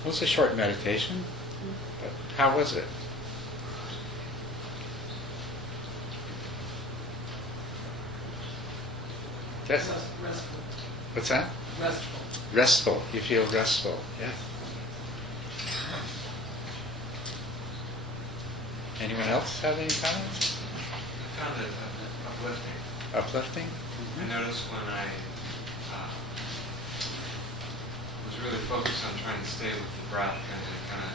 It was a short meditation, but how was it? Yes? Restful. What's that? Restful. Restful. You feel restful. Yes. Anyone else have any comments? I found it uplifting. Uplifting? I noticed when I was really focused on trying to stay with the breath, and it kind of,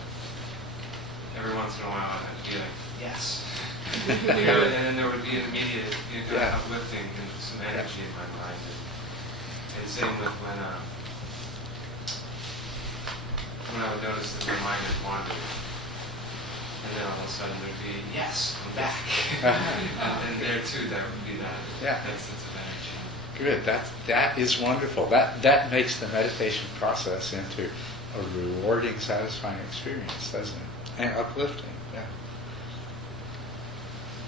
every once in a while I'd be like, yes. And then there would be an immediate kind of uplifting and some energy in my mind. And same with when I would notice that my mind had wandered. And then all of a sudden there'd be, yes, I'm back. and there too, there would be that sense of energy. Good. That is wonderful. That makes the meditation process into a rewarding, satisfying experience, doesn't it? And uplifting. Yeah.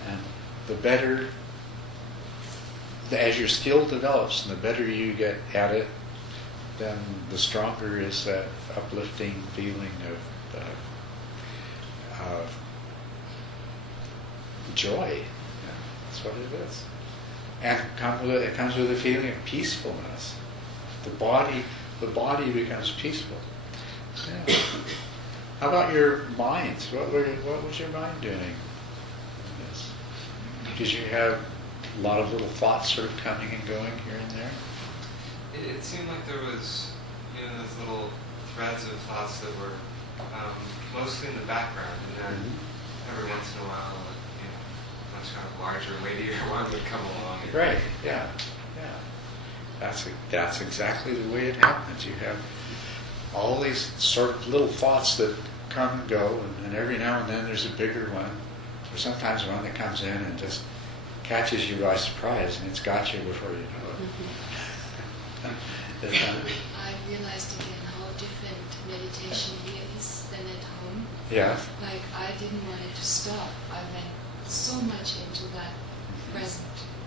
And the better, as your skill develops, and the better you get at it, then the stronger is that uplifting feeling of joy. Yeah, that's what it is. And it comes with a feeling of peacefulness. The body becomes peaceful. Yeah. How about your mind? What was your mind doing? Yes. Did you have a lot of little thoughts sort of coming and going here and there? It seemed like there was, those little threads of thoughts that were mostly in the background, and then every once in a while, much kind of larger, weightier one would come along. Right. Yeah. That's exactly the way it happens. You have all these sort of little thoughts that come and go, and every now and then there's a bigger one, or sometimes one that comes in and just catches you by surprise, and it's got you before you know it. I realized again how different meditation here is than at home. Yeah. Like, I didn't want it to stop. I went so much into that present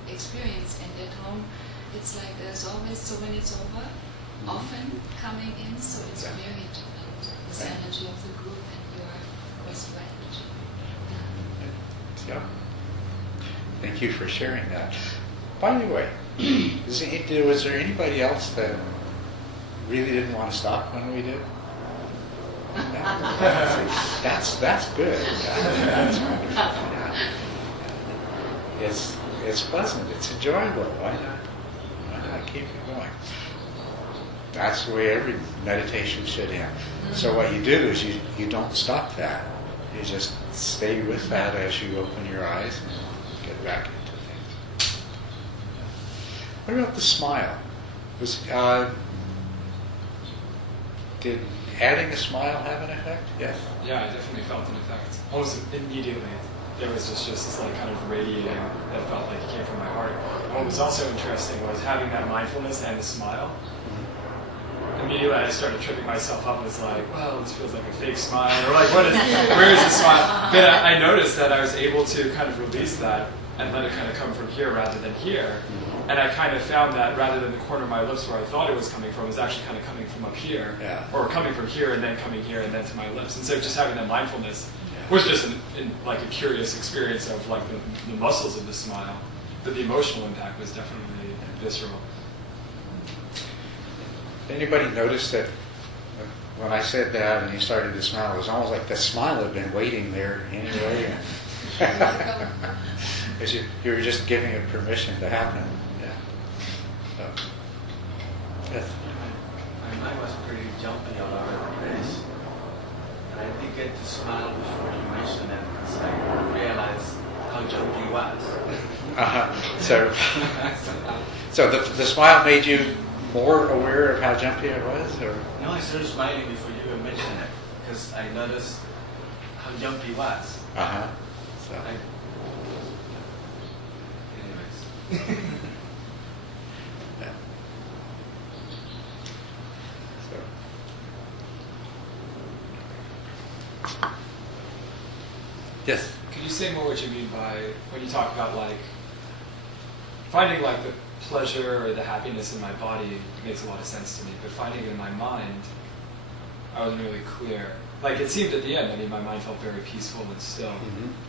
experience, and at home it's like there's always, so when it's over, often coming in, so it's very different. This energy of the group and your personal energy. Yeah. Thank you for sharing that. By the way, was there anybody else that really didn't want to stop when we did? That's good. That's wonderful. Yeah. It's pleasant. It's enjoyable. Why not keep it going? That's the way every meditation should end. So what you do is you don't stop that. You just stay with that as you open your eyes and get back into things. What about the smile? Did adding a smile have an effect? Yes. Yeah, I definitely felt an effect. Almost immediately, there was just this like kind of radiating that felt like it came from my heart. And what was also interesting was having that mindfulness and the smile. Immediately I started tripping myself up and was like, well, this feels like a fake smile, or like, where is the smile? But I noticed that I was able to kind of release that and let it kind of come from here rather than here. And I kind of found that rather than the corner of my lips where I thought it was coming from, it was actually kind of coming from up here, or coming from here and then coming here and then to my lips. And so just having that mindfulness was just like a curious experience of like the muscles of the smile. But the emotional impact was definitely visceral. Anybody notice that when I said that and he started to smile, it was almost like the smile had been waiting there anyway. Because you were just giving it permission to happen. Yeah. So, yes. My mind was pretty jumpy all over the place. And I did get to smile before you mentioned it because I realized how jumpy it was. So the smile made you more aware of how jumpy it was, or? No, I started smiling before you even mentioned it because I noticed how jumpy it was. So. Anyways. Yeah. So. Yes. Could you say more what you mean by when you talk about like finding like the pleasure or the happiness in my body makes a lot of sense to me, but finding it in my mind, I wasn't really clear. Like it seemed at the end, I mean, my mind felt very peaceful and still,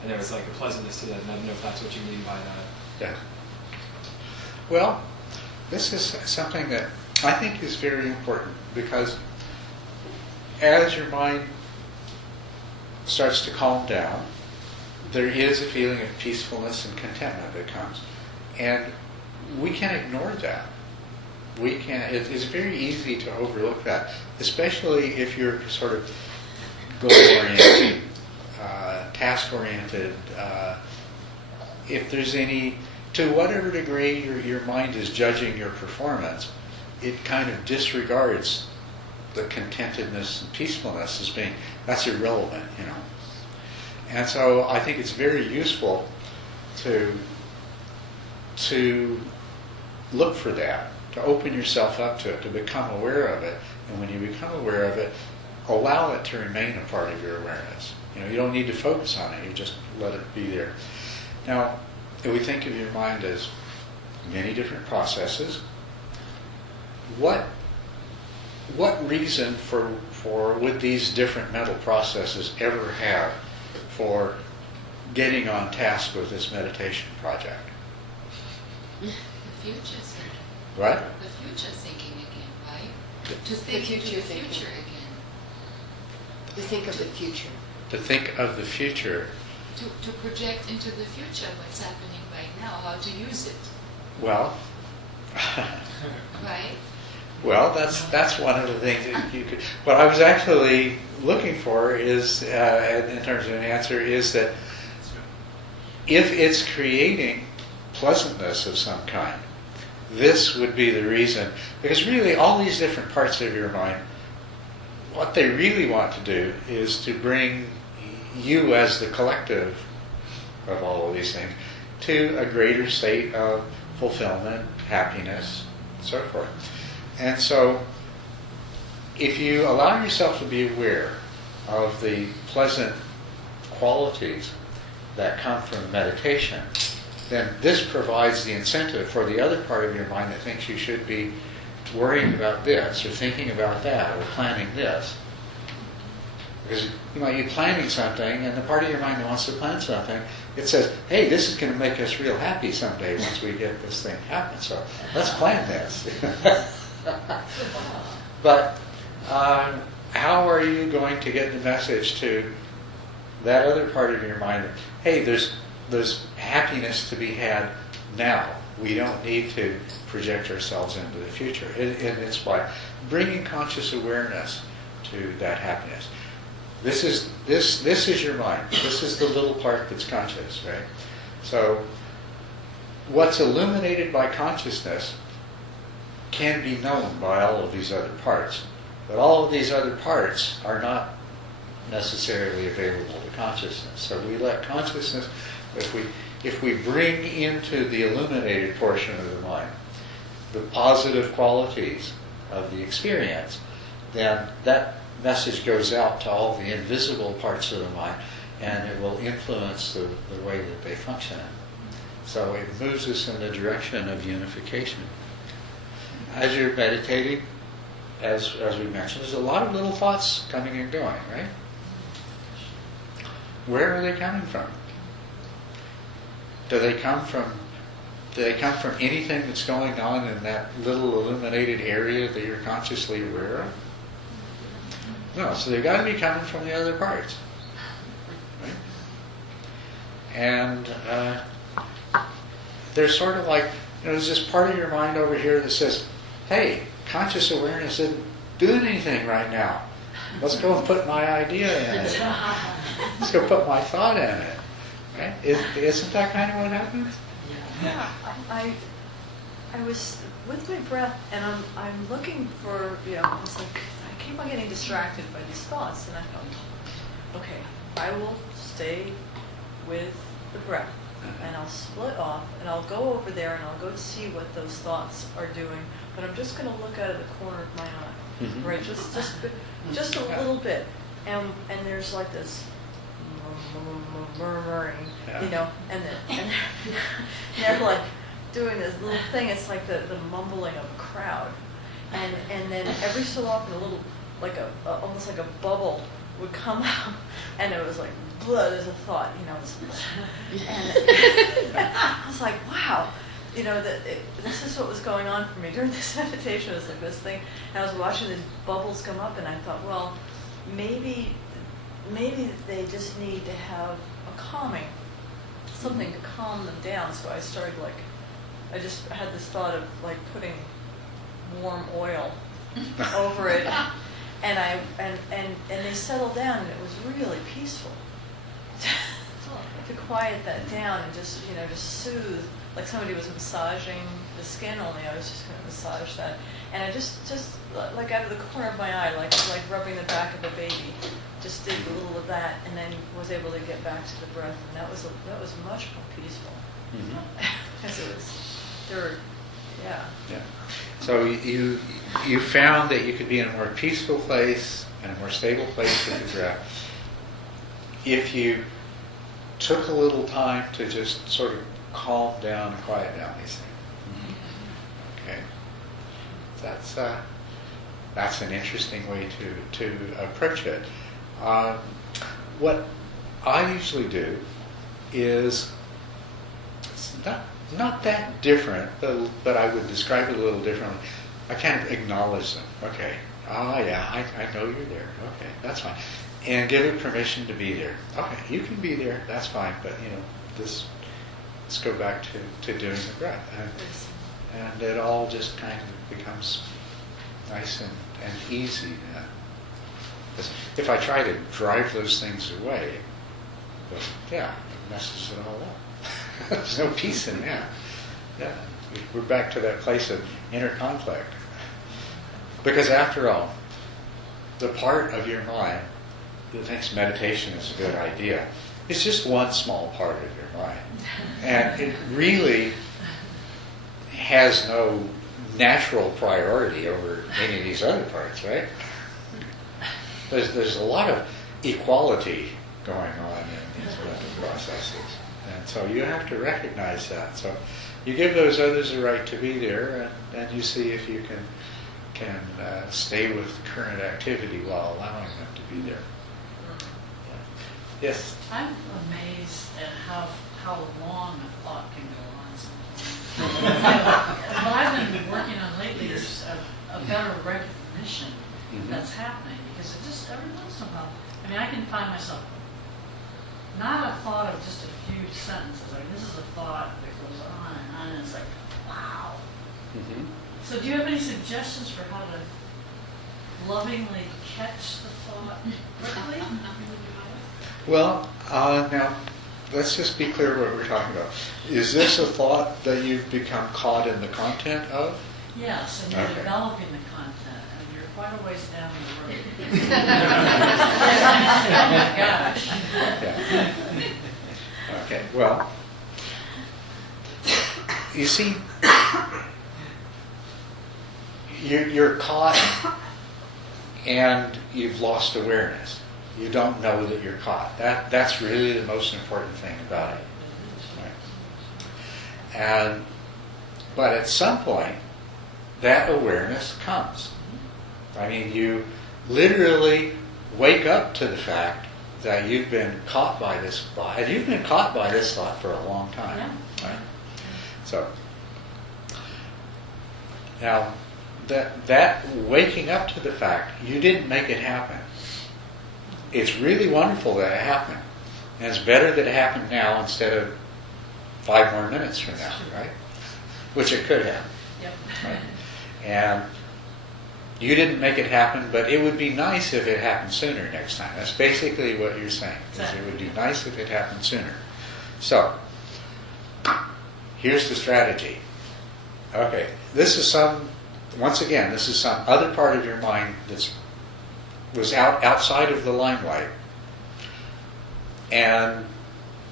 and there was like a pleasantness to that, and I don't know if that's what you mean by that. Yeah. Well, this is something that I think is very important, because as your mind starts to calm down, there is a feeling of peacefulness and contentment that comes. And we can't ignore that. We can't, it's very easy to overlook that, especially if you're sort of goal-oriented, task-oriented. If there's any, to whatever degree your mind is judging your performance, it kind of disregards the contentedness and peacefulness as being, that's irrelevant, you know. And so I think it's very useful to look for that, to open yourself up to it, to become aware of it. And when you become aware of it, allow it to remain a part of your awareness. You know, you don't need to focus on it, you just let it be there. Now, if we think of your mind as many different processes, what reason for would these different mental processes ever have for getting on task with this meditation project? The future thinking. What? The future thinking again, right? To think into the future again. To think of the future. To think of the future. To project into the future what's happening right now, how to use it. Well, right? Well, that's one of the things that you could. What I was actually looking for is, in terms of an answer, is that if it's creating pleasantness of some kind, this would be the reason. Because really, all these different parts of your mind, what they really want to do is to bring you as the collective of all of these things to a greater state of fulfillment, happiness, and so forth. And so, if you allow yourself to be aware of the pleasant qualities that come from meditation, then this provides the incentive for the other part of your mind that thinks you should be worrying about this, or thinking about that, or planning this. Because you might be planning something, and the part of your mind that wants to plan something, it says, hey, this is going to make us real happy someday once we get this thing happen, so let's plan this. But how are you going to get the message to that other part of your mind that, hey, there's happiness to be had now. We don't need to project ourselves into the future. And it's by bringing conscious awareness to that happiness. This is your mind. This is the little part that's conscious, right? So what's illuminated by consciousness can be known by all of these other parts. But all of these other parts are not necessarily available to consciousness. So we let consciousness, if we bring into the illuminated portion of the mind the positive qualities of the experience, then that message goes out to all the invisible parts of the mind, and it will influence the way that they function. So it moves us in the direction of unification. As you're meditating, as we mentioned, there's a lot of little thoughts coming and going, right? Where are they coming from? Do they come from anything that's going on in that little illuminated area that you're consciously aware of? No, so they've got to be coming from the other parts. Right? And they're sort of like, there's this part of your mind over here that says, hey, conscious awareness isn't doing anything right now. Let's go and put my idea in it. Let's go put my thought in it. Right? Isn't that kind of what happens? Yeah, I was with my breath, and I'm looking for, it's like I keep on getting distracted by these thoughts, and I thought, okay, I will stay with the breath, and I'll split off, and I'll go over there, and I'll go see what those thoughts are doing, but I'm just going to look out of the corner of my eye, Mm-hmm. right? Just a little bit, and there's like this murmuring, and they're like doing this little thing. It's like the mumbling of a crowd, and then every so often a little like almost like a bubble would come out, and it was like, blah, there's a thought, and I was like, wow, this is what was going on for me during this meditation. It was like this thing, and I was watching these bubbles come up, and I thought, well, maybe they just need to have a calming, something to calm them down. So I started I just had this thought of like putting warm oil over it, and they settled down, and it was really peaceful. To quiet that down and just soothe, like somebody was massaging the skin. Only I was just going to massage that, and I just like out of the corner of my eye, like rubbing the back of a baby, just did a little of that, and then was able to get back to the breath, and that was much more peaceful. Because it was yeah. So you found that you could be in a more peaceful place and a more stable place with the breath if you took a little time to just sort of calm down and quiet down these things. Okay, that's an interesting way to approach it. What I usually do is it's not that different, but I would describe it a little differently. I kind of acknowledge them. Okay, yeah, I know you're there. Okay, that's fine. And give it permission to be there. Okay, you can be there, that's fine, but let's go back to doing the breath. And it all just kind of becomes nice and easy then. If I try to drive those things away, it messes it all up. There's no peace in that. Yeah, we're back to that place of inner conflict. Because after all, the part of your mind that thinks meditation is a good idea, it's just one small part of your mind. And it really has no natural priority over any of these other parts, right? There's a lot of equality going on in these mental processes. And so you have to recognize that. So you give those others the right to be there, and you see if you can stay with current activity while allowing them to be there. Yes? I'm amazed at how long a thought can go on sometimes. What I've been working on lately is a better recognition that's happening, because it just, every once in a while, I can find myself, not a thought of just a few sentences, like this is a thought that goes on, and it's like, wow. So do you have any suggestions for how to lovingly catch the thought quickly? Well, now, let's just be clear what we're talking about. Is this a thought that you've become caught in the content of? Yes, and you're developing the content, and you're quite a ways down the road. Gosh. Yeah. Okay, well, you see, you're caught and you've lost awareness. You don't know that you're caught. That's really the most important thing about it. Right? But at some point, that awareness comes. You literally wake up to the fact that you've been caught by this thought, and you've been caught by this thought for a long time. Yeah. Right? So now that waking up to the fact you didn't make it happen. It's really wonderful that it happened. And it's better that it happened now instead of 5 more minutes from now, right? Which it could have. Yep. Right? And you didn't make it happen, but it would be nice if it happened sooner next time. That's basically what you're saying. Is it would be nice if it happened sooner. So, here's the strategy. Okay, this is some other part of your mind was outside of the limelight, and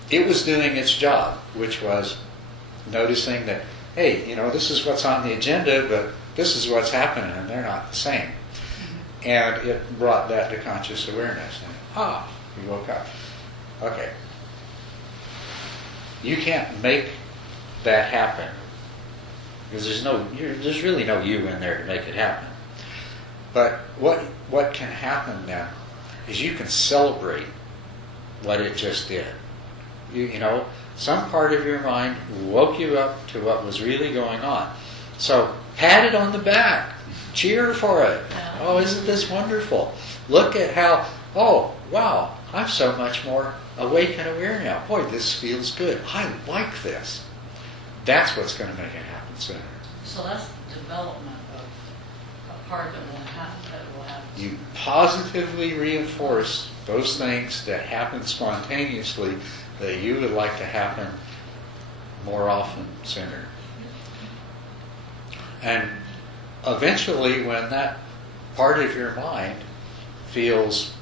it was doing its job, which was noticing that, hey, this is what's on the agenda, but this is what's happening, and they're not the same. And it brought that to conscious awareness. And, you woke up. Okay. You can't make that happen, because there's really no you in there to make it happen. But what can happen then is you can celebrate what it just did. You know, some part of your mind woke you up to what was really going on. So pat it on the back. Cheer for it. Oh, isn't this wonderful? Look at how, oh, wow, I'm so much more awake and aware now. Boy, this feels good. I like this. That's what's going to make it happen sooner. So that's the development of a part that will happen. You positively reinforce those things that happen spontaneously that you would like to happen more often sooner. And eventually, when that part of your mind feels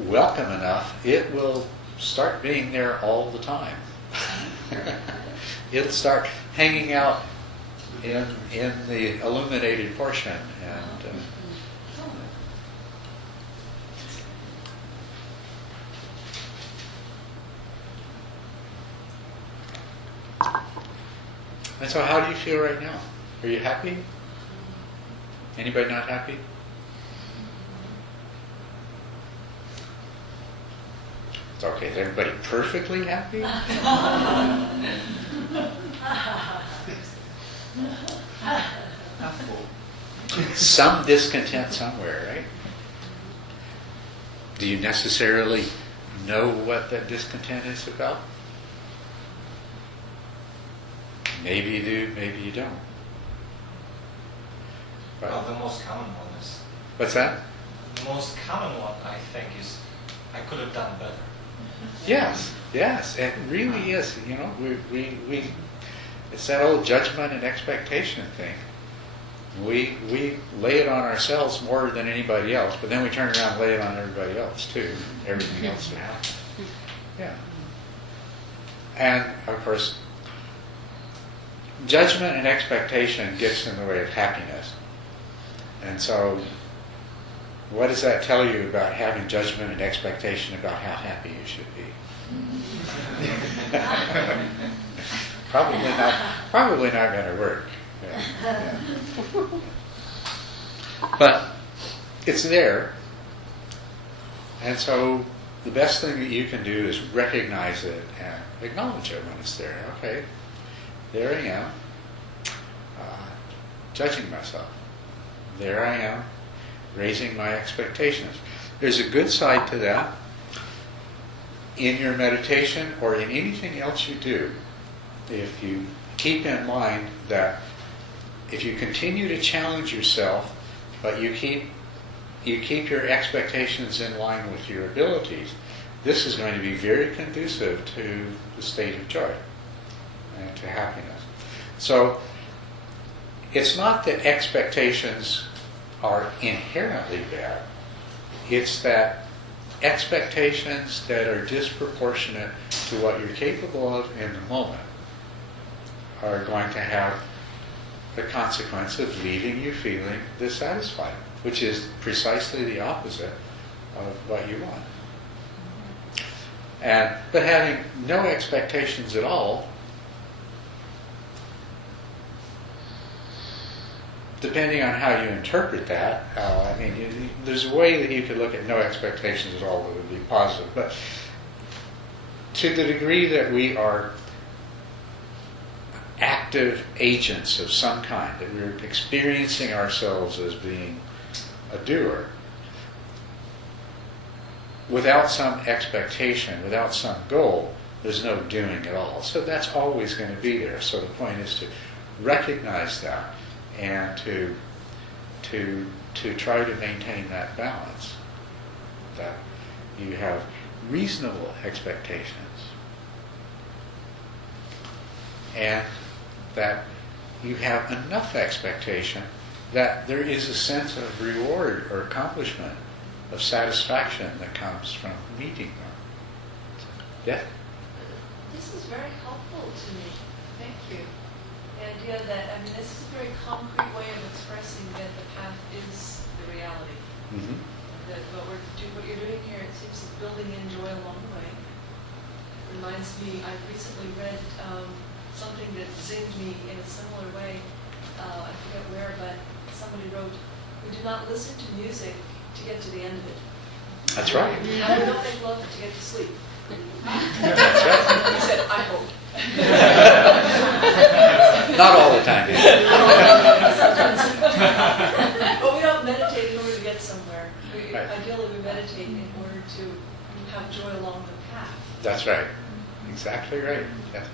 welcome enough, it will start being there all the time. It'll start hanging out in the illuminated portion. And so how do you feel right now? Are you happy? Anybody not happy? It's okay. Is everybody perfectly happy? Some discontent somewhere, right? Do you necessarily know what that discontent is about? Maybe you do, maybe you don't. But, Well, the most common one is. what's that? The most common one, I think, is I could have done better. Yes, it really is. You know, we it's that old judgment and expectation thing. We lay it on ourselves more than anybody else, but then we turn around and lay it on everybody else too. Everything else that happens. Yeah. And of course, judgment and expectation gets in the way of happiness. And so, what does that tell you about having judgment and expectation about how happy you should be? Probably not going to work. Yeah. But it's there. And so the best thing that you can do is recognize it and acknowledge it when it's there. Okay, there I am, judging myself. There I am, raising my expectations. There's a good side to that. In your meditation or in anything else you do, if you keep in mind that if you continue to challenge yourself, but you keep your expectations in line with your abilities, this is going to be very conducive to the state of joy and to happiness. So it's not that expectations are inherently bad. It's that expectations that are disproportionate to what you're capable of in the moment are going to have the consequence of leaving you feeling dissatisfied, which is precisely the opposite of what you want. But having no expectations at all, depending on how you interpret that, there's a way that you could look at no expectations at all that would be positive. But to the degree that we are active agents of some kind, that we're experiencing ourselves as being a doer, without some expectation, without some goal, there's no doing at all. So that's always going to be there. So the point is to recognize that and to try to maintain that balance, that you have reasonable expectations and that you have enough expectation that there is a sense of reward or accomplishment, of satisfaction that comes from meeting them. Yeah? This is very helpful to me. Thank you. The idea that, this is a very concrete way of expressing that the path is the reality. Mm-hmm. That what you're doing here, it seems is building in joy along the way. Reminds me, I recently read something that zinged me in a similar way. I forget where, but somebody wrote, We do not listen to music to get to the end of it. That's right. And we don't make love to get to sleep. That's right. He said, I hope. Not all the time. But we don't meditate in order to get somewhere. Right. Ideally, we meditate in order to have joy along the path. That's right. Exactly right. Yes.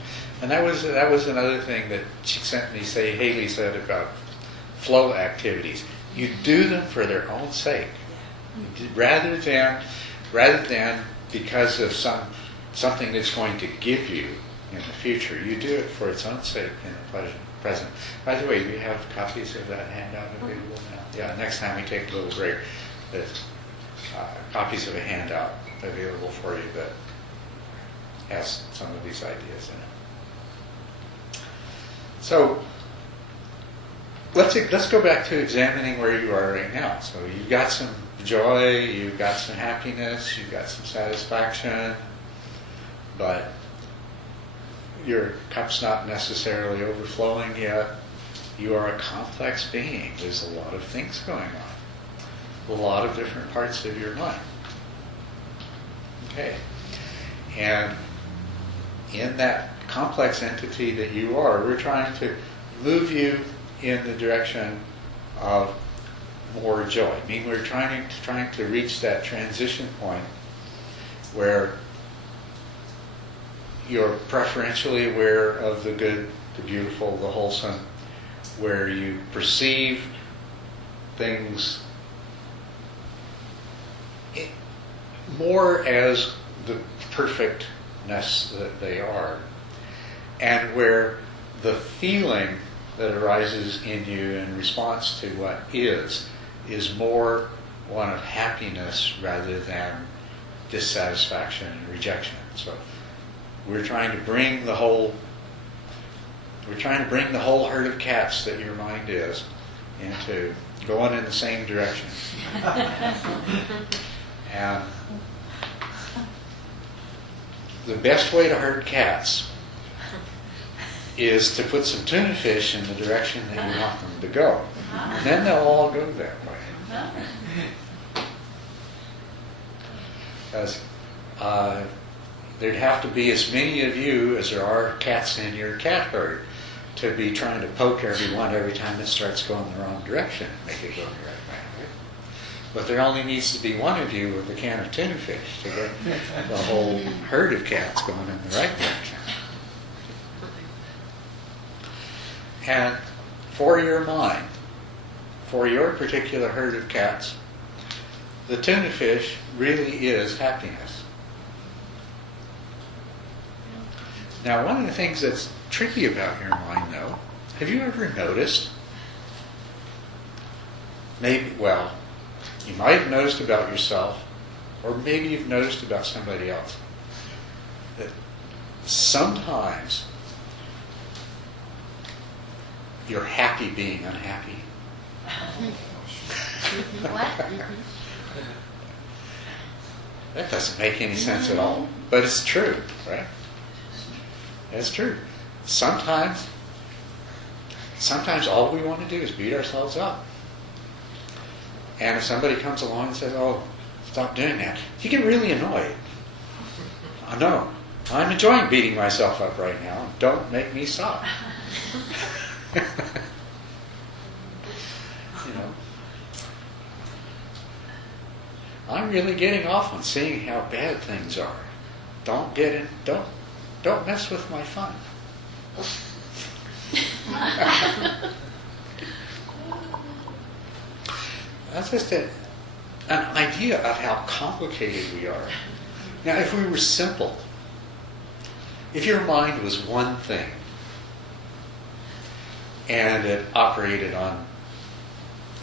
And that was another thing that she sent me. Haley said about flow activities. You do them for their own sake, rather than because of something that's going to give you in the future. You do it for its own sake in the present. By the way, we have copies of that handout available now. Yeah, next time we take a little break, there's copies of a handout available for you that has some of these ideas in it. So let's go back to examining where you are right now. So you've got some joy, you've got some happiness, you've got some satisfaction, but your cup's not necessarily overflowing yet. You are a complex being. There's a lot of things going on. A lot of different parts of your mind. Okay. And in that complex entity that you are, we're trying to move you in the direction of more joy. I mean, we're trying to reach that transition point where you're preferentially aware of the good, the beautiful, the wholesome, where you perceive things more as the perfectness that they are, and where the feeling that arises in you in response to what is more one of happiness rather than dissatisfaction and rejection. So we're trying to bring the whole herd of cats that your mind is into going in the same direction. And the best way to herd cats is to put some tuna fish in the direction that you want them to go. And then they'll all go that way. Because there'd have to be as many of you as there are cats in your cat herd to be trying to poke everyone every time it starts going the wrong direction and make it go the right way. Right? But there only needs to be one of you with a can of tuna fish to get the whole herd of cats going in the right direction. And for your mind, for your particular herd of cats, the tuna fish really is happiness. Now, one of the things that's tricky about your mind, though, have you ever noticed? Maybe, well, you might have noticed about yourself, or maybe you've noticed about somebody else, that sometimes you're happy being unhappy. What? That doesn't make any sense at all, but it's true, right? It's true. Sometimes all we want to do is beat ourselves up. And if somebody comes along and says, "Oh, stop doing that," you get really annoyed. I know. I'm enjoying beating myself up right now. Don't make me stop. You know, I'm really getting off on seeing how bad things are. Don't get in. Don't mess with my fun. That's just an idea of how complicated we are. Now, if we were simple, if your mind was one thing, and it operated on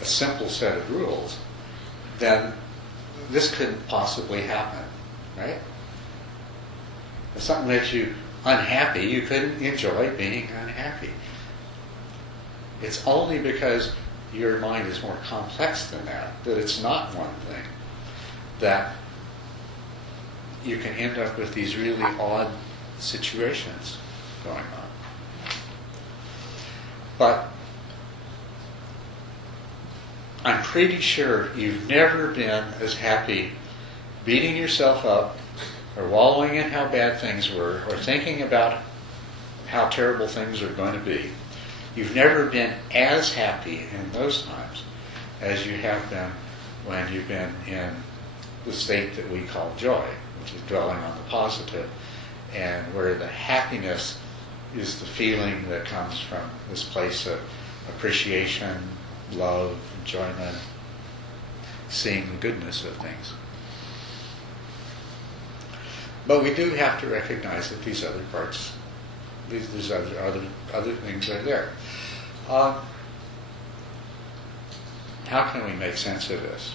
a simple set of rules, then this couldn't possibly happen, right? If something makes you unhappy, you couldn't enjoy being unhappy. It's only because your mind is more complex than that it's not one thing, that you can end up with these really odd situations going on. But I'm pretty sure you've never been as happy beating yourself up or wallowing in how bad things were or thinking about how terrible things are going to be. You've never been as happy in those times as you have been when you've been in the state that we call joy, which is dwelling on the positive, and where the happiness is the feeling that comes from this place of appreciation, love, enjoyment, seeing the goodness of things. But we do have to recognize that these other parts, these other things are there. How can we make sense of this?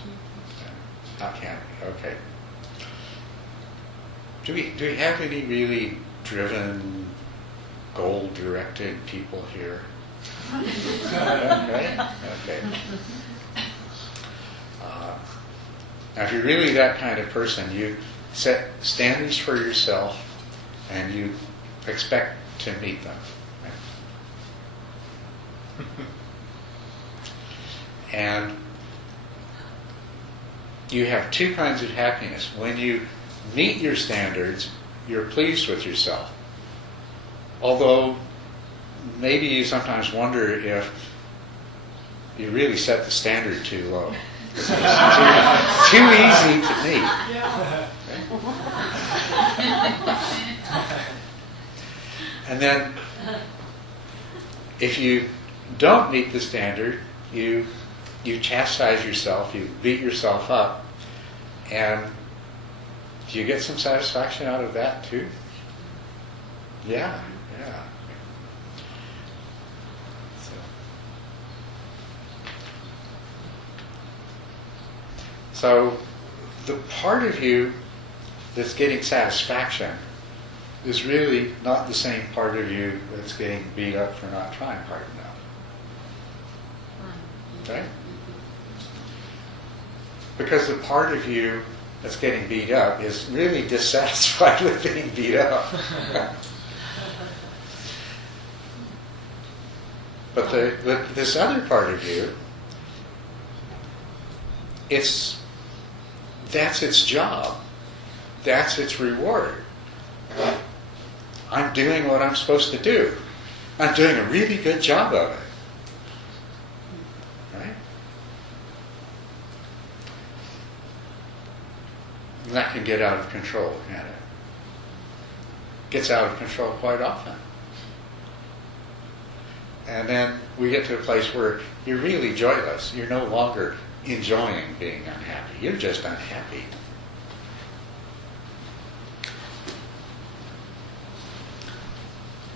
How can we? Okay. Do we have any really driven, goal-directed people here? Okay. Now, if you're really that kind of person, you set standards for yourself and you expect to meet them. Right? And you have two kinds of happiness. When you meet your standards, you're pleased with yourself. Although maybe you sometimes wonder if you really set the standard too low. It's too easy to meet. And then if you don't meet the standard, you chastise yourself, you beat yourself up, and do you get some satisfaction out of that too? Yeah. So the part of you that's getting satisfaction is really not the same part of you that's getting beat up for not trying hard enough. Okay? Because the part of you that's getting beat up is really dissatisfied with being beat up. But this other part of you, that's its job. That's its reward. I'm doing what I'm supposed to do. I'm doing a really good job of it. Right? And that can get out of control, can't it? Gets out of control quite often. And then we get to a place where you're really joyless. You're no longer enjoying being unhappy. You're just unhappy.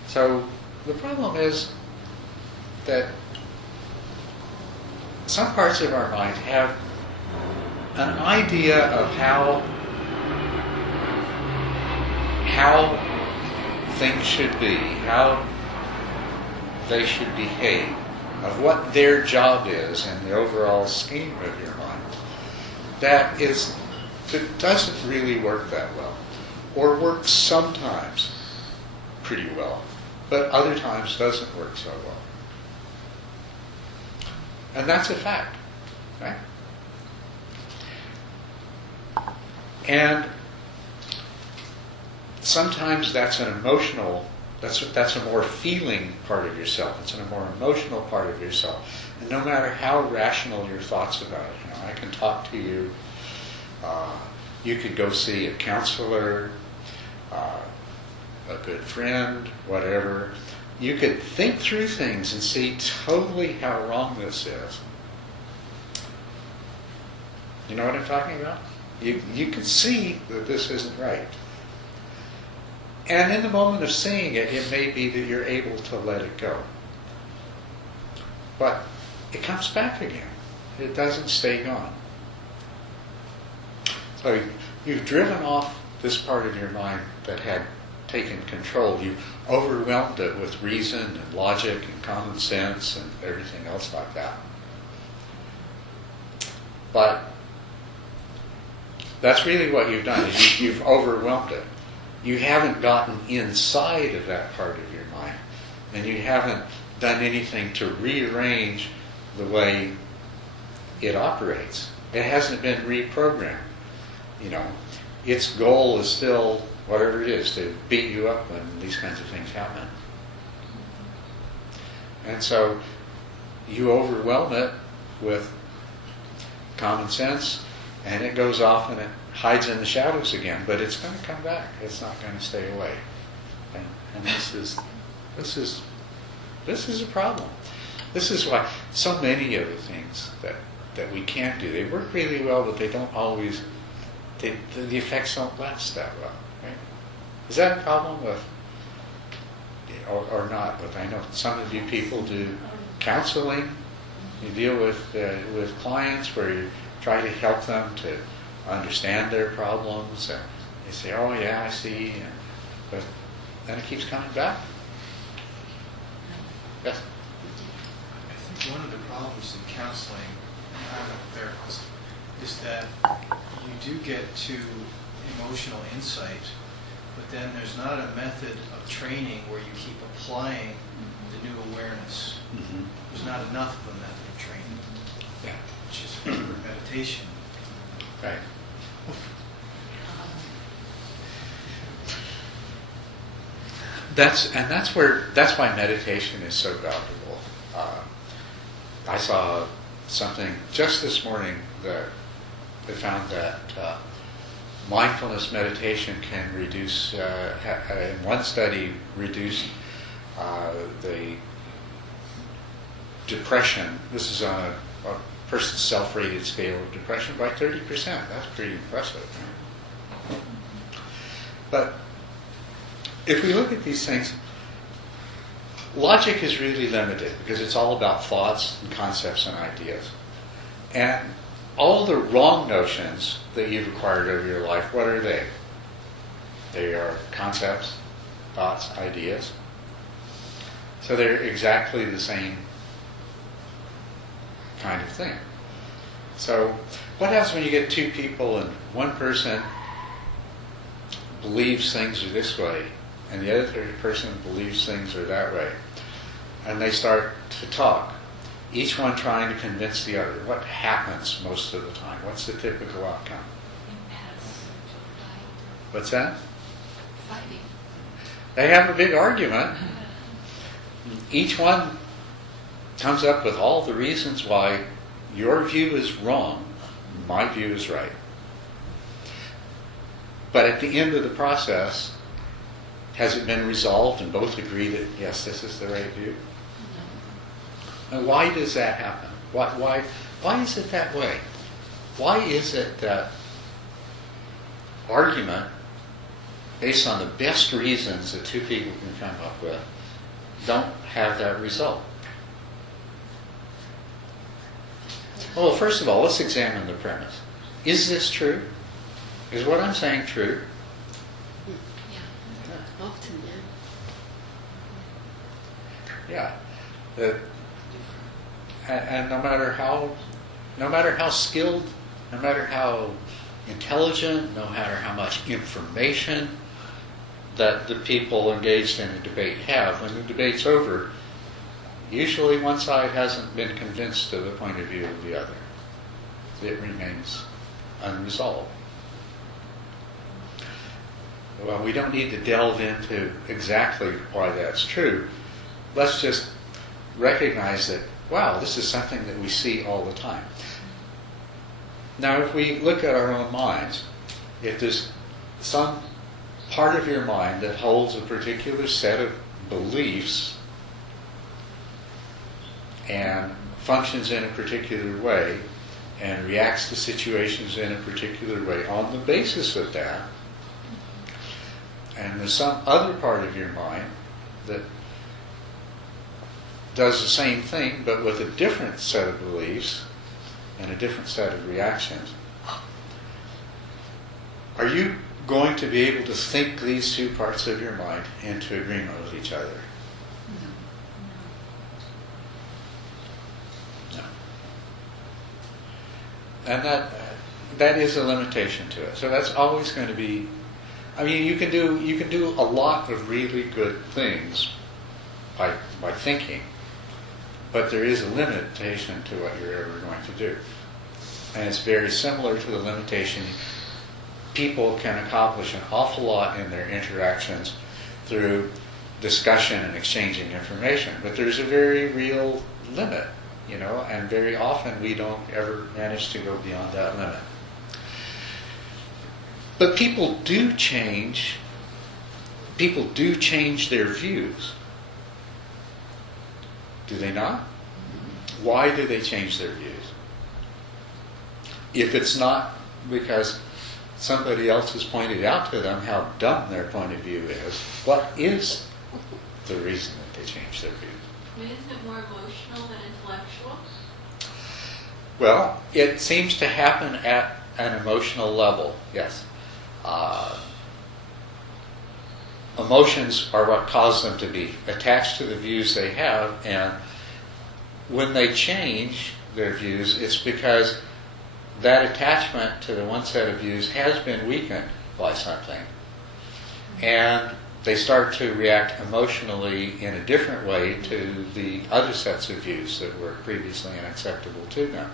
So the problem is that some parts of our mind have an idea of how things should be, how they should behave, of what their job is in the overall scheme of your mind, that doesn't really work that well, or works sometimes pretty well, but other times doesn't work so well. And that's a fact, right? And sometimes that's an emotional, that's a more feeling part of yourself. It's a more emotional part of yourself. And no matter how rational your thoughts about it, I can talk to you. You could go see a counselor, a good friend, whatever. You could think through things and see totally how wrong this is. You know what I'm talking about? You can see that this isn't right. And in the moment of seeing it, it may be that you're able to let it go. But it comes back again. It doesn't stay gone. So you've driven off this part of your mind that had taken control. You've overwhelmed it with reason and logic and common sense and everything else like that. But that's really what you've done. You've overwhelmed it. You haven't gotten inside of that part of your mind, and you haven't done anything to rearrange the way it operates. It hasn't been reprogrammed. You know, its goal is still whatever it is, to beat you up when these kinds of things happen. And so you overwhelm it with common sense, and it goes off and it hides in the shadows again, but it's going to come back. It's not going to stay away. And this is a problem. This is why so many of the things that we can't do, they work really well, but they don't always, the effects don't last that well. Right? Is that a problem with, or not? With, I know some of you people do counseling. You deal with clients where you try to help them to understand their problems, and they say, "Oh yeah, I see," but then it keeps coming back. Yes. I think one of the problems in counseling, I'm a therapist, is that you do get to emotional insight, but then there's not a method of training where you keep applying the new awareness. Mm-hmm. There's not enough of a method of training, Yeah. which is for meditation. Right. That's why meditation is so valuable. I saw something just this morning that they found that mindfulness meditation can reduce, in one study, reduced the depression. This is on a person's self-rated scale of depression by 30%. That's pretty impressive. Right? But if we look at these things, logic is really limited because it's all about thoughts and concepts and ideas. And all the wrong notions that you've acquired over your life, what are they? They are concepts, thoughts, ideas. So they're exactly the same kind of thing. So what happens when you get two people and one person believes things are this way and the other person believes things are that way, and they start to talk, each one trying to convince the other? What happens most of the time? What's the typical outcome? What's that? Fighting. They have a big argument. Each one comes up with all the reasons why your view is wrong, my view is right. But at the end of the process, has it been resolved and both agree that, yes, this is the right view? And why does that happen? Why is it that way? Why is it that argument, based on the best reasons that two people can come up with, don't have that result? Well, first of all, let's examine the premise. Is this true? Is what I'm saying true? Yeah, often, yeah. Yeah. And no matter how skilled, no matter how intelligent, no matter how much information that the people engaged in a debate have, when the debate's over, usually one side hasn't been convinced to the point of view of the other. It remains unresolved. Well, we don't need to delve into exactly why that's true. Let's just recognize that, wow, this is something that we see all the time. Now, if we look at our own minds, if there's some part of your mind that holds a particular set of beliefs and functions in a particular way and reacts to situations in a particular way on the basis of that, and there's some other part of your mind that does the same thing but with a different set of beliefs and a different set of reactions, are you going to be able to think these two parts of your mind into agreement with each other? No. And that is a limitation to it. So that's always going to be. I mean, you can do a lot of really good things by thinking, but there is a limitation to what you're ever going to do. and it's very similar to the limitation. People can accomplish an awful lot in their interactions through discussion and exchanging information, but there's a very real limit, and very often we don't ever manage to go beyond that limit. But people do change their views. Do they not? Why do they change their views? If it's not because somebody else has pointed out to them how dumb their point of view is, what is the reason that they change their views? Isn't it more emotional than intellectual? Well, it seems to happen at an emotional level, yes. Emotions are what cause them to be attached to the views they have, and when they change their views, it's because that attachment to the one set of views has been weakened by something. And they start to react emotionally in a different way to the other sets of views that were previously unacceptable to them.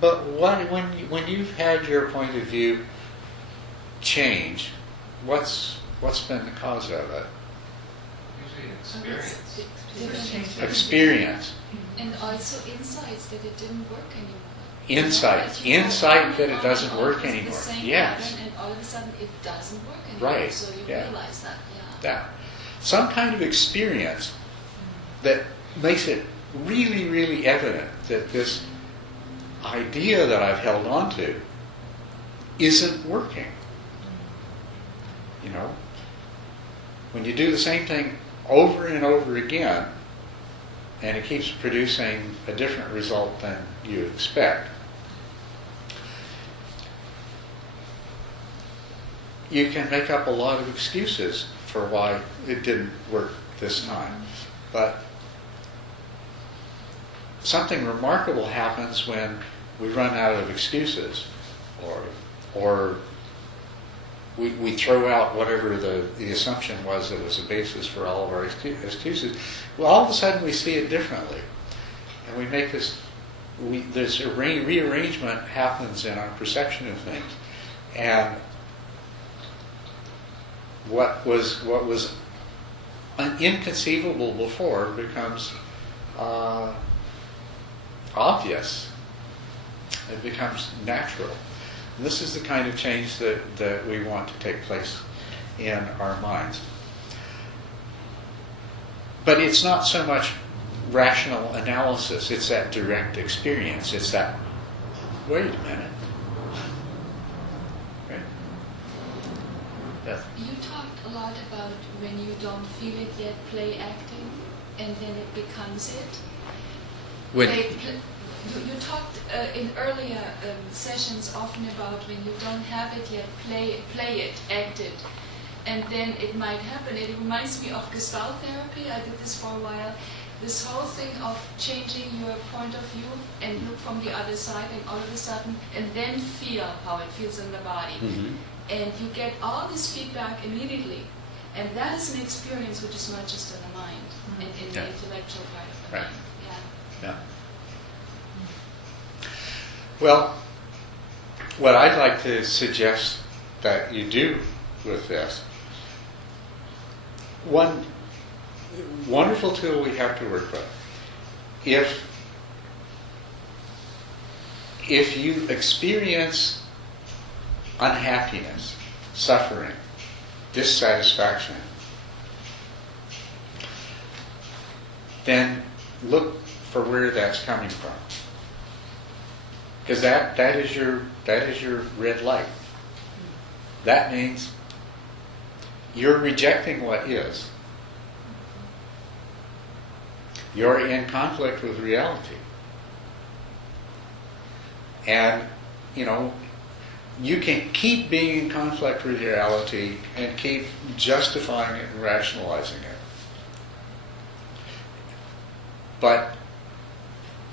But when you've had your point of view change, what's been the cause of it? Usually experience. Experience. And also insights that it didn't work anymore. Insight that it doesn't work anymore. The same Yes. pattern, and all of a sudden it doesn't work anymore. Right. So you Yeah. realize that. Yeah. Some kind of experience that makes it really, really evident that this idea that I've held on to isn't working. When you do the same thing over and over again, and it keeps producing a different result than you expect, you can make up a lot of excuses for why it didn't work this time. But something remarkable happens when we run out of excuses, or we throw out whatever the assumption was that was the basis for all of our excuses. Well, all of a sudden we see it differently, and we make this rearrangement happens in our perception of things, and what was inconceivable before becomes obvious. It becomes natural. And this is the kind of change that we want to take place in our minds. But it's not so much rational analysis, it's that direct experience. It's that, wait a minute. Right? Yes. You talked a lot about when you don't feel it yet, play acting, and then it becomes it. You talked in earlier sessions often about when you don't have it yet, play it, act it, and then it might happen. It reminds me of Gestalt therapy. I did this for a while. This whole thing of changing your point of view and look from the other side, and all of a sudden, and then feel how it feels in the body. Mm-hmm. And you get all this feedback immediately. And that is an experience which is not just in the mind, and in the intellectual part of the mind. Yeah. Well, what I'd like to suggest that you do with this, one wonderful tool we have to work with, if you experience unhappiness, suffering, dissatisfaction, then look for where that's coming from. Because that is your red light. That means you're rejecting what is. You're in conflict with reality. And, you can keep being in conflict with reality and keep justifying it and rationalizing it. But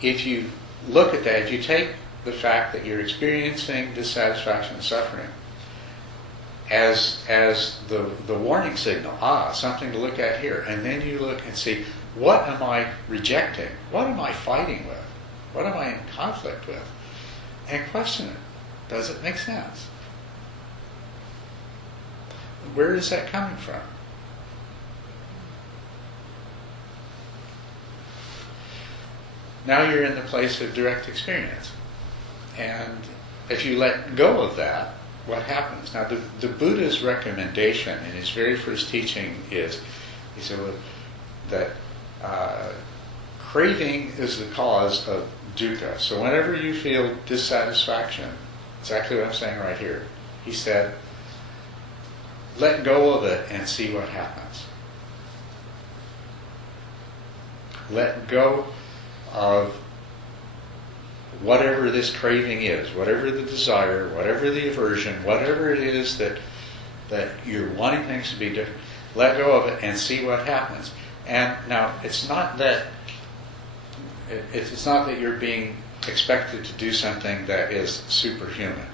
if you look at that, if you take the fact that you're experiencing dissatisfaction and suffering as the warning signal, something to look at here, and then you look and see, what am I rejecting? What am I fighting with? What am I in conflict with? and question it. Does it make sense? Where is that coming from? Now you're in the place of direct experience. And if you let go of that, what happens? Now the Buddha's recommendation in his very first teaching is, he said that craving is the cause of dukkha. So whenever you feel dissatisfaction, exactly what I'm saying right here, he said, let go of it and see what happens. Let go of whatever this craving is, whatever the desire, whatever the aversion, whatever it is that you're wanting things to be different. Let go of it and see what happens. And now it's not that you're being expected to do something that is superhuman.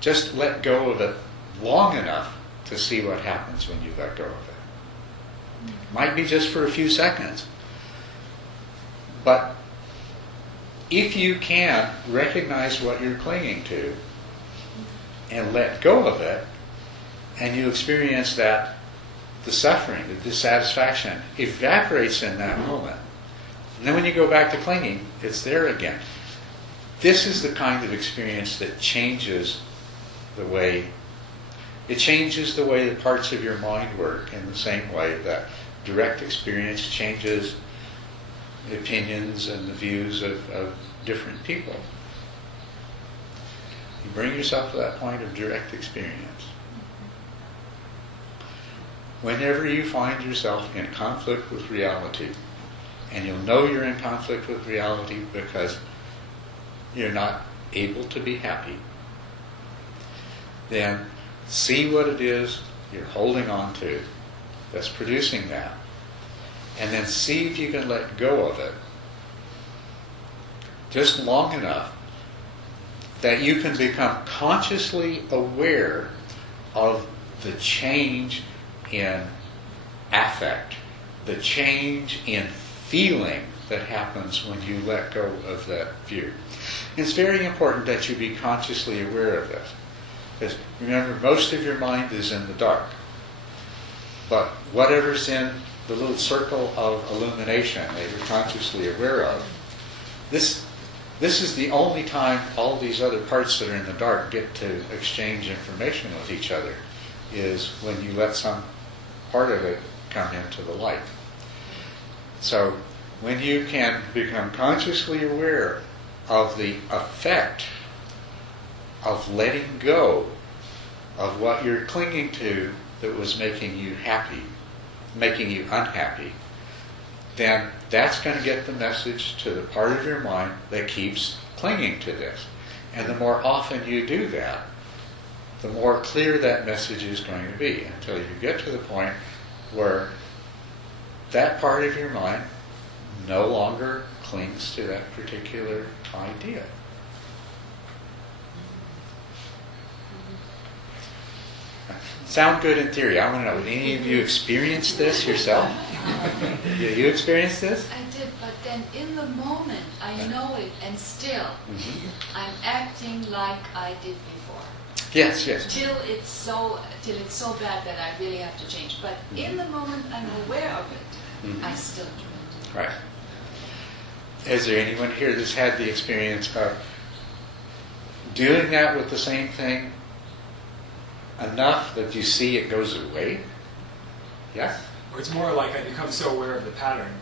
Just let go of it long enough to see what happens when you let go of it. Might be just for a few seconds. But if you can recognize what you're clinging to and let go of it, and you experience that the suffering, the dissatisfaction evaporates in that moment. And then when you go back to clinging, it's there again. This is the kind of experience that changes the way the parts of your mind work, in the same way that direct experience changes the opinions and the views of different people. You bring yourself to that point of direct experience. Whenever you find yourself in conflict with reality, and you'll know you're in conflict with reality because you're not able to be happy, then see what it is you're holding on to that's producing that, and then see if you can let go of it just long enough that you can become consciously aware of the change in affect, the change in feeling that happens when you let go of that view. It's very important that you be consciously aware of this. Because remember, most of your mind is in the dark. But whatever's in the little circle of illumination that you're consciously aware of, this is the only time all these other parts that are in the dark get to exchange information with each other, is when you let some part of it come into the light. So when you can become consciously aware of the effect of letting go of what you're clinging to that was making you happy, making you unhappy, then that's going to get the message to the part of your mind that keeps clinging to this. And the more often you do that, the more clear that message is going to be, until you get to the point where that part of your mind no longer clings to that particular idea. Sound good in theory. I want to know, did any of you experience this yourself? Did you experience this? I did, but then in the moment I know it, and still I'm acting like I did before. Yes, yes. Till it's so bad that I really have to change. But in the moment I'm aware of it, I still do it. Right. Is there anyone here that's had the experience of doing that with the same thing enough that you see it goes away? Yes? Or it's more like I become so aware of the pattern,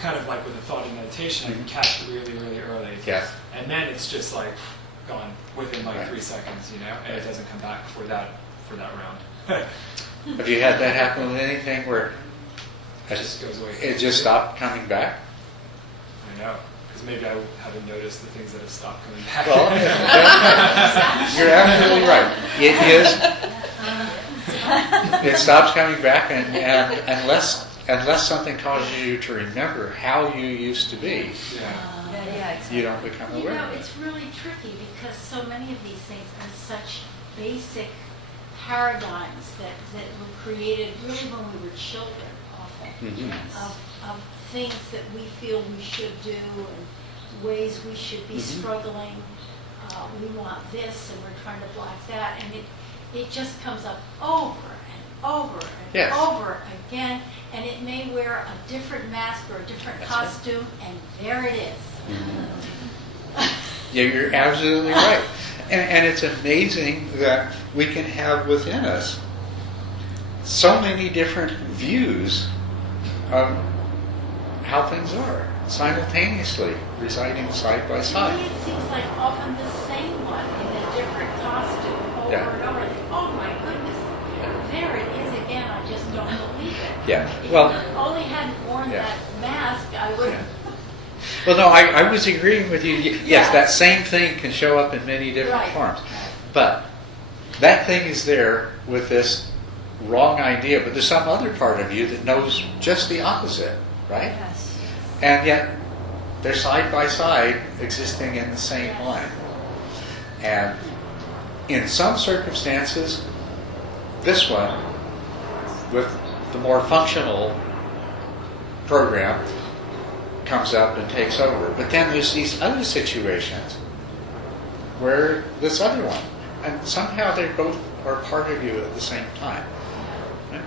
kind of like with a thought in meditation, I can catch it really, really early. Yes. And then it's just like gone within like 3 seconds, and it doesn't come back for that round. Have you had that happen with anything where It just goes away. it just stopped coming back? I know, because maybe I haven't noticed the things that have stopped coming back. Well, you're absolutely right. It is. It stops coming back, and unless something causes you to remember how you used to be, Exactly. you don't become You aware know, of it. it's really tricky because so many of these things are such basic paradigms that were created really when we were children, often, of things that we feel we should do and ways we should be struggling. want this, and we're trying to block that, and it just comes up over and over and Yes. over again, and it may wear a different mask or a different That's right. costume, and there it is. Yeah, you're absolutely right. And it's amazing that we can have within us so many different views of how things are, simultaneously residing side by To side. me, it seems like often the same one in a different costume over Yeah. and over. I think, oh my goodness, there it is again. I just don't believe it. Yeah, If well- I only hadn't worn Yeah. that mask, I would. Yeah. Well, no, I was agreeing with you. Yes, Yeah. that same thing can show up in many different Right. forms. But that thing is there with this wrong idea, but there's some other part of you that knows just the opposite, right? Yes. And yet they're side by side existing in the same Yes. mind. And in some circumstances, this one, with the more functional program, comes up and takes over. But then there's these other situations where this other one, and somehow they both are part of you at the same time. Right?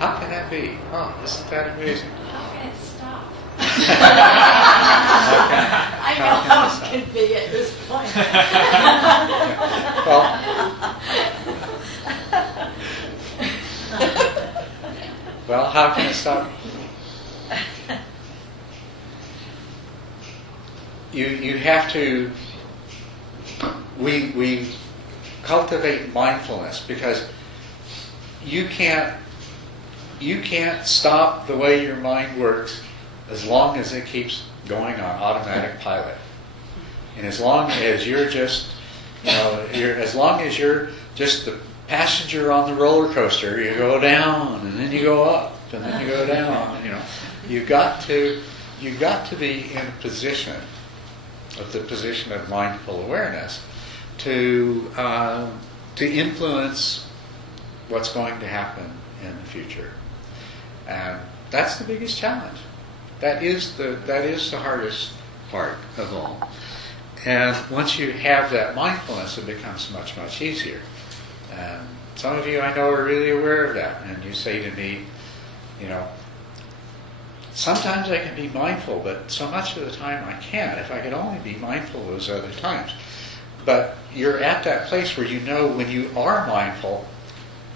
How can that be? Oh, isn't that amazing? How can it stop? How I can know how it it stop? can be at this point. Well, how can it stop? You have to. We cultivate mindfulness because you can't stop the way your mind works as long as it keeps going on automatic pilot, and as long as you're just as long as you're just the passenger on the roller coaster, you go down and then you go up and then you go down. You've got to be in a position of mindful awareness to influence what's going to happen in the future, and that's the biggest challenge. That is the hardest part of all. And once you have that mindfulness, it becomes much, much easier. And some of you I know are really aware of that, and you say to me, sometimes I can be mindful, but so much of the time I can't. If I could only be mindful those other times. But you're at that place where you know when you are mindful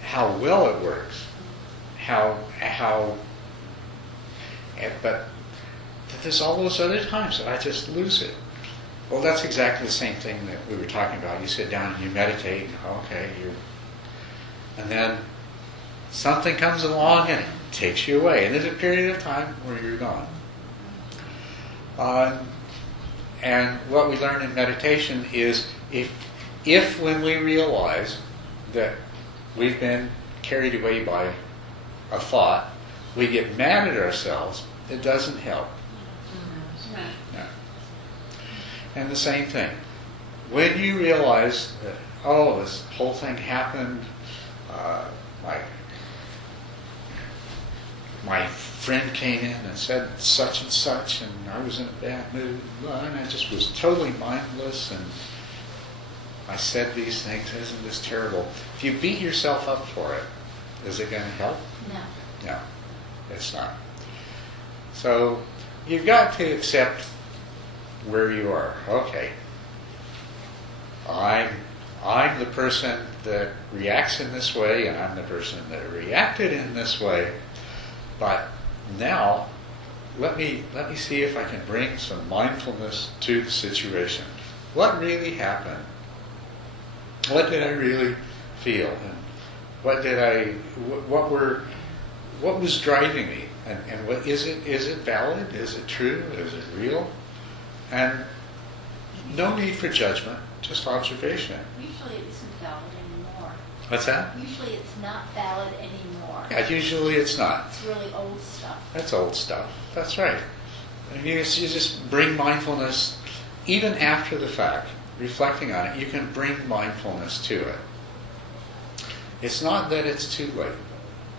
how well it works. But there's all those other times that I just lose it. Well, that's exactly the same thing that we were talking about. You sit down and you meditate, and then something comes along and it takes you away. And there's a period of time where you're gone. And what we learn in meditation is if when we realize that we've been carried away by a thought, we get mad at ourselves, it doesn't help. No. And the same thing. When you realize that, this whole thing happened, my friend came in and said such and such, and I was in a bad mood, and I just was totally mindless, and I said these things, isn't this terrible? If you beat yourself up for it, is it going to help? No. No, it's not. So you've got to accept where you are. Okay, I'm the person that reacts in this way, and I'm the person that reacted in this way. But now, let me see if I can bring some mindfulness to the situation. What really happened? What did I really feel? And what was driving me? And what is it? Is it valid? Is it true? Is it real? And no need for judgment, just observation. Usually it isn't valid anymore. What's that? Usually it's not valid anymore. Yeah, usually it's not. It's really old stuff. That's old stuff. That's right. And you just bring mindfulness, even after the fact, reflecting on it, you can bring mindfulness to it. It's not that it's too late.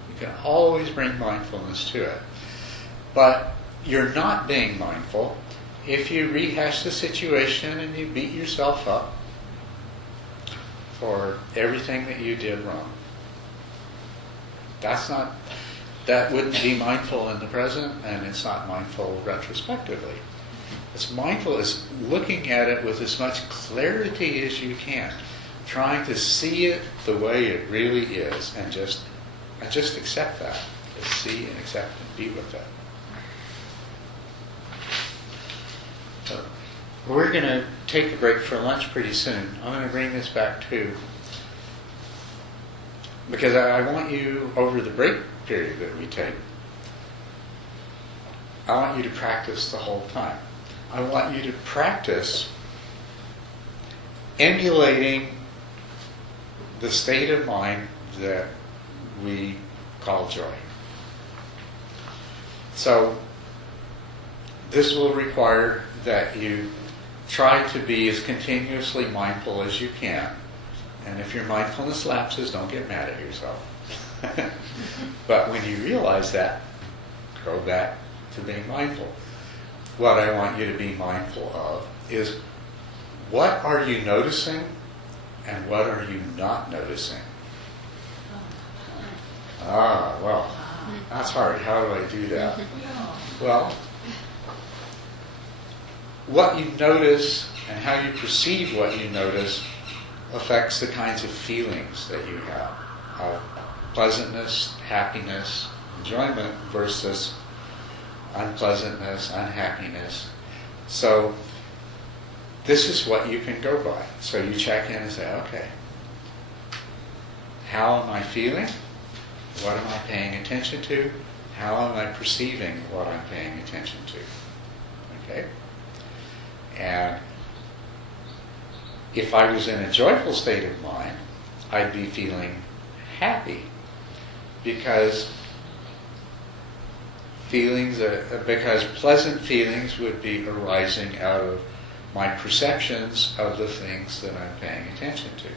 You can always bring mindfulness to it. But you're not being mindful if you rehash the situation and you beat yourself up for everything that you did wrong. That wouldn't be mindful in the present, and it's not mindful retrospectively. It's mindful is looking at it with as much clarity as you can, trying to see it the way it really is, and just accept that. Just see and accept and be with it. So we're going to take a break for lunch pretty soon. I'm going to bring this back too, because I want you, over the break period that we take, I want you to practice the whole time. I want you to practice emulating the state of mind that we call joy. So this will require that you try to be as continuously mindful as you can. And if your mindfulness lapses, don't get mad at yourself. But when you realize that, go back to being mindful. What I want you to be mindful of is, what are you noticing and what are you not noticing? Well, that's hard. How do I do that? Well, what you notice and how you perceive what you notice affects the kinds of feelings that you have. Pleasantness, happiness, enjoyment versus unpleasantness, unhappiness. So this is what you can go by. So you check in and say, okay, how am I feeling? What am I paying attention to? How am I perceiving what I'm paying attention to? Okay? And if I was in a joyful state of mind, I'd be feeling happy, because pleasant feelings would be arising out of my perceptions of the things that I'm paying attention to.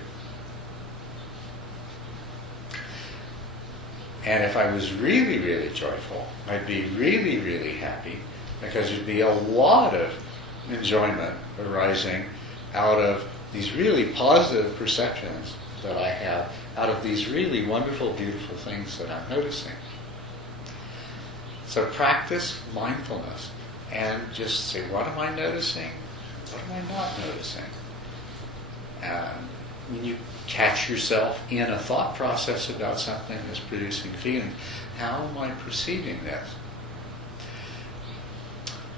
And if I was really, really joyful, I'd be really, really happy, because there'd be a lot of enjoyment arising out of these really positive perceptions that I have, out of these really wonderful, beautiful things that I'm noticing. So practice mindfulness and just say, what am I noticing? What am I not noticing? When you catch yourself in a thought process about something that's producing feeling, how am I perceiving this?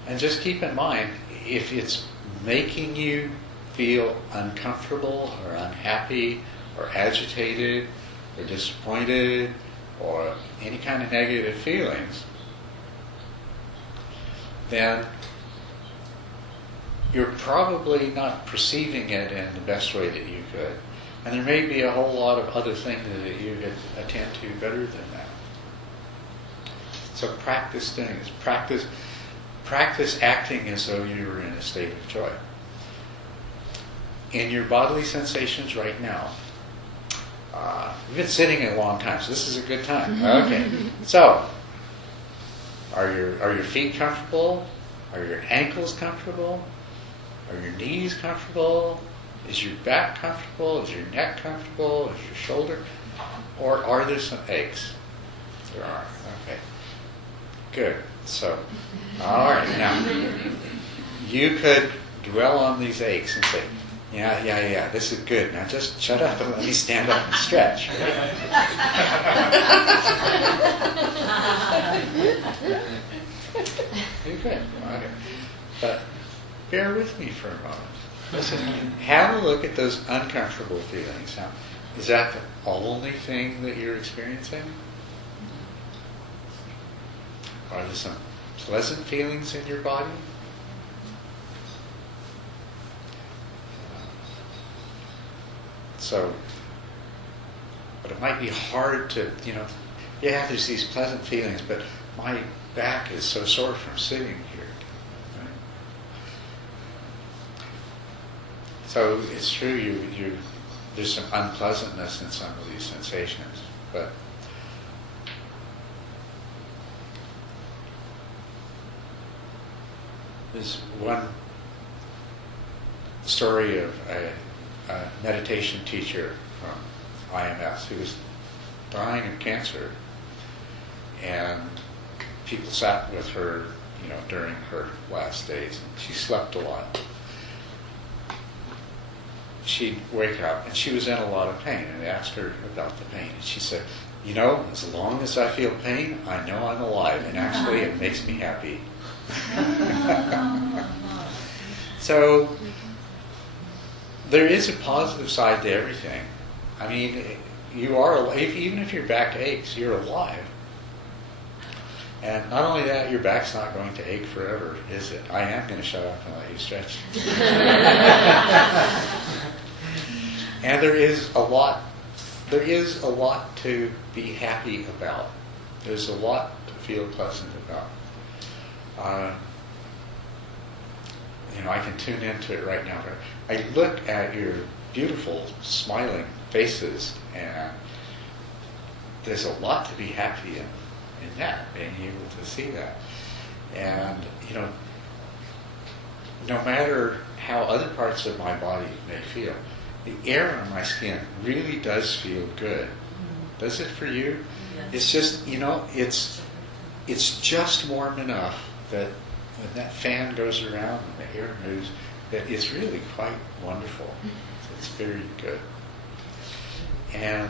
And just keep in mind, if it's making you feel uncomfortable or unhappy or agitated or disappointed or any kind of negative feelings, then you're probably not perceiving it in the best way that you could. And there may be a whole lot of other things that you could attend to better than that. So practice doing this. Practice acting as though you were in a state of joy. In your bodily sensations right now, you've been sitting a long time, so this is a good time. Okay. So, are your feet comfortable? Are your ankles comfortable? Are your knees comfortable? Is your back comfortable? Is your neck comfortable? Is your shoulder? Or are there some aches? There are. Okay. Good. So, all right. Now, you could dwell on these aches and say, yeah, this is good. Now just shut up and let me stand up and stretch. You're good. Okay. But bear with me for a moment. Listen, have a look at those uncomfortable feelings. Now, is that the only thing that you're experiencing? Are there some pleasant feelings in your body? So, but it might be hard to, there's these pleasant feelings, but my back is so sore from sitting here. Right? So it's true, there's some unpleasantness in some of these sensations, but there's one story of a a meditation teacher from IMS who was dying of cancer, and people sat with her, during her last days. She slept a lot. She'd wake up, and she was in a lot of pain, and they asked her about the pain, and she said, as long as I feel pain, I know I'm alive, and actually it makes me happy. So there is a positive side to everything. I mean, you are alive. Even if your back aches, you're alive. And not only that, your back's not going to ache forever, is it? I am going to shut up and let you stretch. And there is a lot to be happy about. There's a lot to feel pleasant about. I can tune into it right now. I look at your beautiful, smiling faces, and there's a lot to be happy in that, being able to see that. And, no matter how other parts of my body may feel, the air on my skin really does feel good. Does it for you? Yes. It's just, it's just warm enough that when that fan goes around and the air moves, that it's really quite wonderful. It's very good. And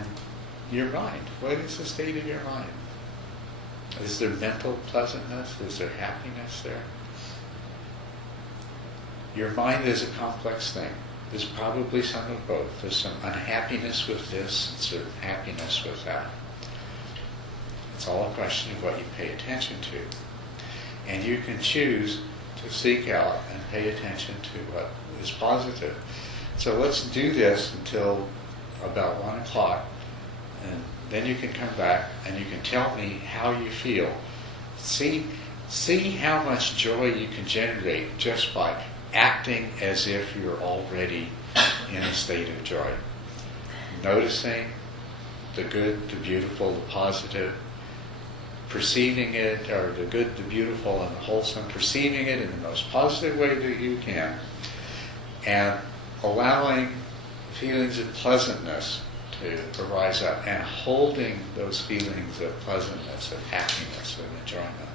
your mind, what is the state of your mind? Is there mental pleasantness? Is there happiness there? Your mind is a complex thing. There's probably some of both. There's some unhappiness with this and some happiness with that. It's all a question of what you pay attention to. And you can choose to seek out and pay attention to what is positive. So let's do this until about 1 o'clock, and then you can come back and you can tell me how you feel. See how much joy you can generate just by acting as if you're already in a state of joy. Noticing the good, the beautiful, the positive, perceiving it, or the good, the beautiful, and the wholesome, perceiving it in the most positive way that you can, and allowing feelings of pleasantness to rise up, and holding those feelings of pleasantness, of happiness, of enjoyment.